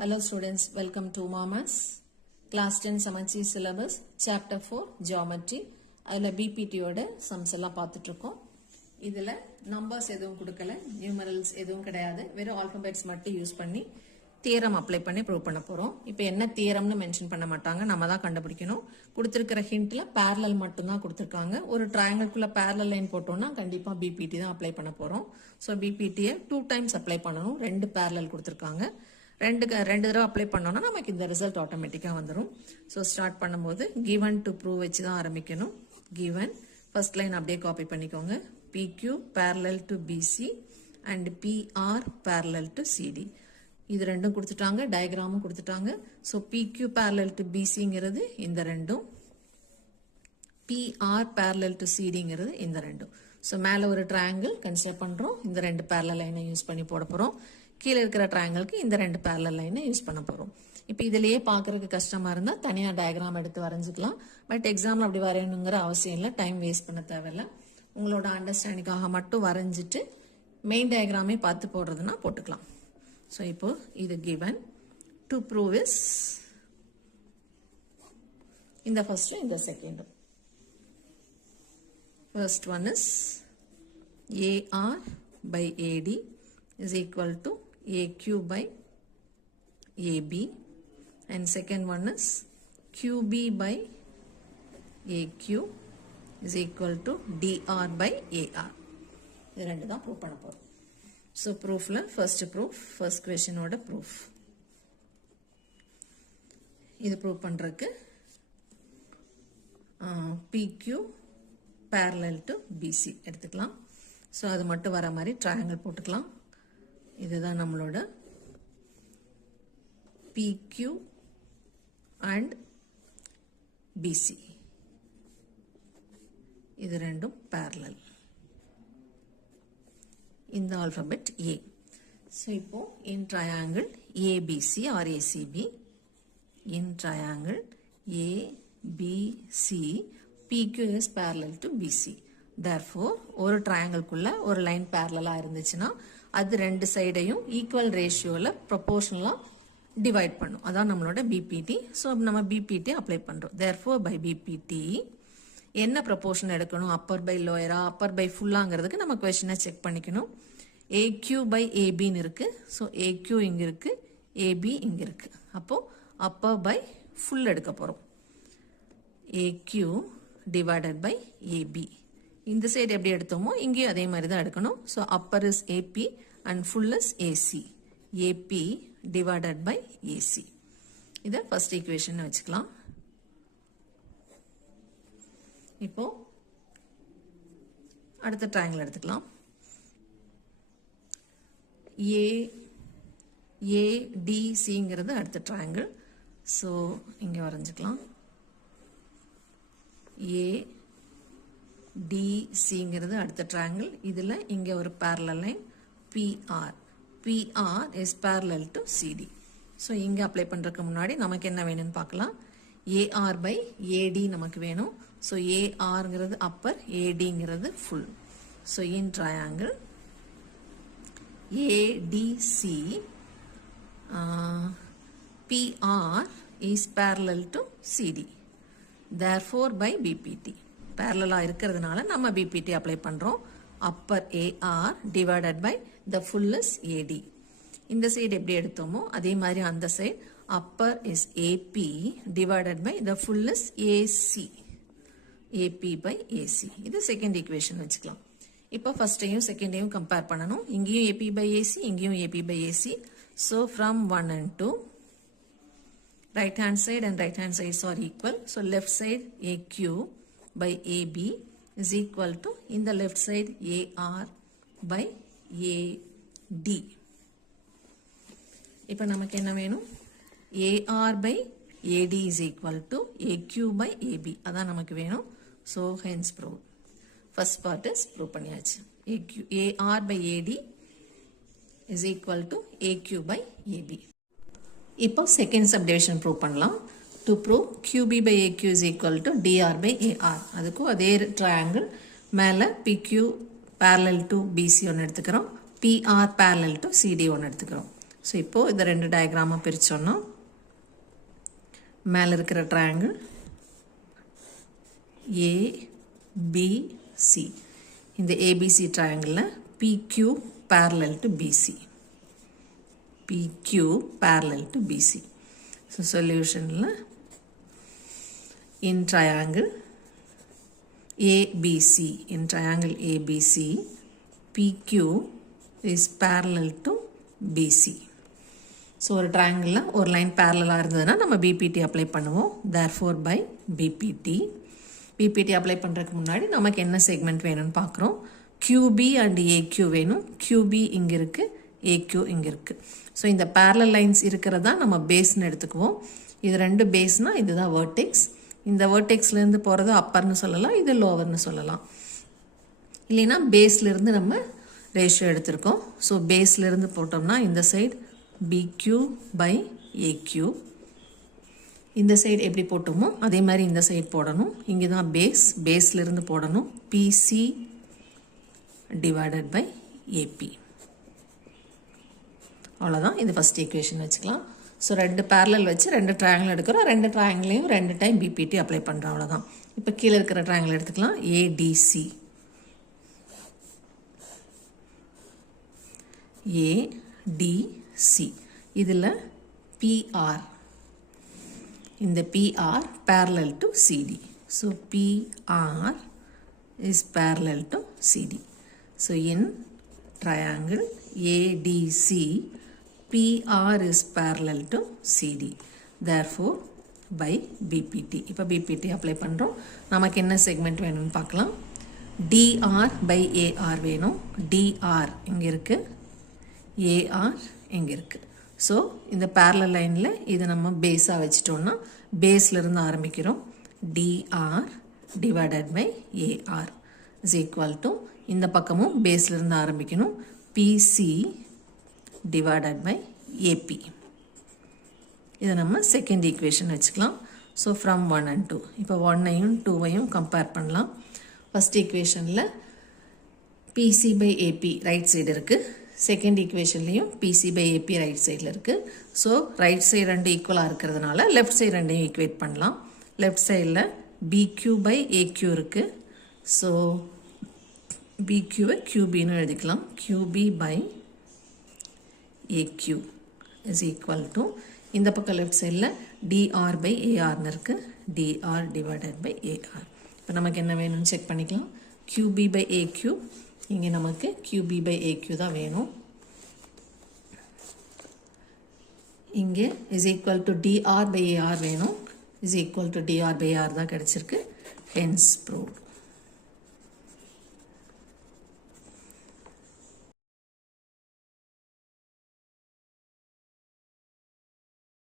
Hello students, welcome to Mamas. Class 10 Samachi syllabus, Chapter 4, Geometry. அதில் BPT-யோட sums எல்லாம் பார்த்துட்டு இருக்கோம். இதில் numbers எதுவும் கொடுக்கல, numerals எதுவும் கிடையாது, வெறும் alphabets மட்டும் யூஸ் பண்ணி தியரம் அப்ளை பண்ணி ப்ரூவ் பண்ண போகிறோம். இப்போ என்ன தியரம்னு மென்ஷன் பண்ண மாட்டாங்க, நம்ம தான் கண்டுபிடிக்கணும். கொடுத்துருக்கிற ஹிண்ட்டில் பேரலல் மட்டும்தான் கொடுத்துருக்காங்க. ஒரு ட்ரையாங்கிள்குள்ளே பேரலல் லைன் போட்டோம்னா கண்டிப்பாக BPT தான் அப்ளை பண்ண போகிறோம். ஸோ BPT-யை 2 times அப்ளை பண்ணணும். 2 பேரலல் கொடுத்துருக்காங்க. ரெண்டு தடவை அப்ளை பண்ணோம்னா நமக்கு இந்த ரிசல்ட் ஆட்டோமேட்டிக்காக வந்துடும். ஸோ ஸ்டார்ட் பண்ணும்போது given to prove வச்சு தான் ஆரம்பிக்கணும். given ஃபர்ஸ்ட் லைன் அப்படியே காப்பி பண்ணிக்கோங்க. PQ parallel to BC and PR parallel to CD. இது ரெண்டும் கொடுத்துட்டாங்க, டயக்ராமும் கொடுத்துட்டாங்க. ஸோ PQ parallel to BCங்கிறது இந்த ரெண்டும், PR parallel to CDங்கிறது இந்த ரெண்டும். ஸோ மேலே ஒரு ட்ரையாங்கிள் கன்சிடர் பண்ணுறோம், இந்த ரெண்டு பேரலல் லைனை யூஸ் பண்ணி போட போகிறோம். கீழே இருக்கிற ட்ரையாங்கிளுக்கு இந்த ரெண்டு பேரலல் லைனை யூஸ் பண்ண போகிறோம். இப்போ இதிலேயே பார்க்குறதுக்கு கஷ்டமாக இருந்தால் தனியாக டயக்ராம் எடுத்து வரைஞ்சிக்கலாம். பட் எக்ஸாமில் அப்படி வரையணுங்கிற அவசியம் இல்லை, டைம் வேஸ்ட் பண்ண தேவையில்லை. உங்களோட அண்டர்ஸ்டாண்டிங்காக மட்டும் வரைஞ்சிட்டு மெயின் டயக்ராமே பார்த்து போடுறதுனா போட்டுக்கலாம். ஸோ இப்போ இது given to prove is இந்த ஃபர்ஸ்ட்டும் இந்த செகண்டும். First one is AR by AD is equal to AQ by AB, and second one is QB by AQ is equal to DR by AR. இது ரெண்டு தான் prove பண்ண போகிறோம். So ப்ரூஃபில் first கொஷினோட proof. இது ப்ரூவ் பண்ணுறதுக்கு PQ parallel to BC எடுத்துக்கலாம். ஸோ அது மட்டும் வர மாதிரி ட்ரையாங்கிள் போட்டுக்கலாம். இதுதான் நம்மளோட PQ and BC. இது ரெண்டும் parallel. இந்த ஆல்பபெட் A. ஸோ இப்போ in triangle ABC or ACB, in triangle ABC, PQ is parallel to BC. Therefore, ஒரு ட்ரையாங்கிள்குள்ள ஒரு லைன் பேரலலா இருந்துச்சுன்னா அது ரெண்டு சைடையும் ஈக்குவல் ரேஷியோவில் ப்ரொபோர்ஷனலாக டிவைட் பண்ணும். அதான் நம்மளோட BPT. ஸோ நம்ம BPT அப்ளை பண்ணுறோம். Therefore, by BPT என்ன ப்ரொபோர்ஷன் எடுக்கணும், அப்பர் பை லோயரா அப்பர் பை ஃபுல்லாங்கிறதுக்கு நம்ம கொஸ்டினை செக் பண்ணிக்கணும். AQ by ABன்னு இருக்கு. ஸோ AQ இங்கே இருக்கு, AB இங்கே இருக்கு. அப்போது அப்பர் பை ஃபுல் எடுக்க போகிறோம். AQ divided by AB. இந்த சைடு எப்படி எடுத்தோமோ இங்கேயும் அதே மாதிரி தான் எடுக்கணும். So Appar is AP and full is AC. AP divided by AC. இதை ஃபர்ஸ்ட் ஈக்குவேஷன் வச்சுக்கலாம். இப்போ அடுத்த ட்ரையாங்கிள் எடுத்துக்கலாம். ADCங்கிறது அடுத்த ட்ரையாங்கிள். ஸோ இங்கே வரைஞ்சிக்கலாம். ADCங்கிறது அடுத்த ட்ரையாங்கிள். இதில் இங்கே ஒரு parallel line PR. PR is parallel to CD. So இங்கே அப்ளை பண்ணுறதுக்கு முன்னாடி நமக்கு என்ன வேணும்னு பார்க்கலாம். AR by AD நமக்கு வேணும். ஸோ ARங்கிறது அப்பர், ADங்கிறது full. So in triangle ADC, PR is parallel to CD. Therefore, by BPT. பேரலலாக இருக்கிறதுனால நம்ம BPT அப்ளை பண்ணுறோம். Upper AR divided by the full is AD. இந்த சைடு எப்படி எடுத்தோமோ அதே மாதிரி அந்த side upper is AP divided by the full is AC. AP by AC. இது செகண்ட் ஈக்குவேஷன் வச்சுக்கலாம். இப்போ ஃபர்ஸ்டையும் செகண்டையும் கம்பேர் பண்ணணும். இங்கேயும் AP by AC, இங்கேயும் AP by AC. So from 1 and 2, right hand side and right hand sides are equal. So left side AQ by AB is equal to in the left side AR by AD. இப்போ நமக்கு என்ன வேணும், AR by AD is equal to AQ by AB. அதான் நமக்கு வேணும். So hence proved. First part is prove பண்ணியாச்சு. AR by AD is equal to AQ by AB. இப்போ second subdivision prove பண்ணலாம். To prove QB by AQ is equal to DR by AR. அதுக்கும் அதே triangle மேலே PQ parallel to BC ஒன்று எடுத்துக்கிறோம், PR parallel to CD ஒன்று எடுத்துக்கிறோம். So இப்போது இந்த ரெண்டு டயக்ராமாக பிரித்தோன்னா மேலே இருக்கிற ட்ரையாங்கிள் ஏபிசி, இந்த ABC ட்ரையாங்கிளில் PQ parallel to BC. PQ parallel to BC. So solution in triangle ABC, in triangle ABC, PQ is parallel to BC. So ஒரு triangle ஒரு line parallel இருந்ததுன்னா நம்ம BPT apply பண்ணுவோம். Therefore by BPT apply பண்ணுறதுக்கு முன்னாடி நமக்கு என்ன segment வேணும்னு பார்க்குறோம். QB and AQ வேணும். QB இங்கே இருக்குது, AQ இங்கே இருக்குது. ஸோ இந்த parallel lines இருக்கிறதா நம்ம பேஸ்ன்னு எடுத்துக்குவோம். இது ரெண்டு பேஸ்னால் இதுதான் வேர்டெக்ஸ். இந்த வேர்டெக்ஸ்லேருந்து போகிறது அப்பர்னு சொல்லலாம், இது லோவர்னு சொல்லலாம். இல்லைன்னா பேஸ்லேருந்து நம்ம ரேஷியோ எடுத்திருக்கோம். ஸோ பேஸ்லேருந்து போட்டோம்னா இந்த சைடு BQ by AQ, இந்த சைடு எப்படி போட்டோமோ அதே மாதிரி இந்த சைடு போடணும். இங்கே தான் பேஸ்லேருந்து போடணும். PC divided by AP. அவ்வளோதான். இது ஃபஸ்ட் ஈக்குவேஷன் வச்சுக்கலாம். ஸோ ரெண்டு பேரலல் வச்சு ரெண்டு ட்ரையாங்கிள் எடுக்கிறோம். ரெண்டு ட்ரையாங்கிளையும் ரெண்டு டைம் BPT அப்ளை பண்ணுறோம். அவ்வளோதான். இப்போ கீழே இருக்கிற ட்ரையாங்கிள் எடுத்துக்கலாம். ADC, இதில் PR, இந்த PR parallel to CD. So PR is parallel to CD. So in triangle ADC, PR is parallel to CD. Therefore by BPT. இப்போ BPT apply பண்ணுறோம். நமக்கு என்ன செக்மெண்ட் வேணும்னு பார்க்கலாம். DR by AR வேணும். DR இங்கே இருக்குது, AR இங்கே இருக்குது. ஸோ இந்த parallel லைனில் இது நம்ம பேஸாக வச்சிட்டோம்னா பேஸ்லேருந்து ஆரம்பிக்கிறோம். DR divided by AR is equal to, இந்த பக்கமும் பேஸ்லேருந்து ஆரம்பிக்கணும், PC divided by AP. இதை நம்ம செகண்ட் ஈக்குவேஷன் வச்சுக்கலாம். So from 1 and 2. இப்போ 1ஐயும் 2ஐயும் கம்பேர் பண்ணலாம். ஃபஸ்ட் ஈக்குவேஷனில் PC by AP right side இருக்குது. செகண்ட் ஈக்குவேஷன்லேயும் PC by AP ரைட் சைடில் இருக்குது. ஸோ ரைட் சைடு ரெண்டு ஈக்குவலாக இருக்கிறதுனால லெஃப்ட் சைடு ரெண்டையும் ஈக்குவேட் பண்ணலாம். லெஃப்ட் சைடில் BQ by AQ இருக்குது. ஸோ BQவை QBன்னு எழுதிக்கலாம். QB by AQ is equal to, இந்த பக்கம் லெஃப்ட் சைடில் DR by ARன்னு இருக்குது. DR divided by AR. இப்போ நமக்கு என்ன வேணும்னு செக் பண்ணிக்கலாம். QB by AQ, இங்கே நமக்கு QB by AQ தான் வேணும். இங்கே is equal to DR by AR வேணும். is equal to DR by AR தான் கிடச்சிருக்கு. Hence proved.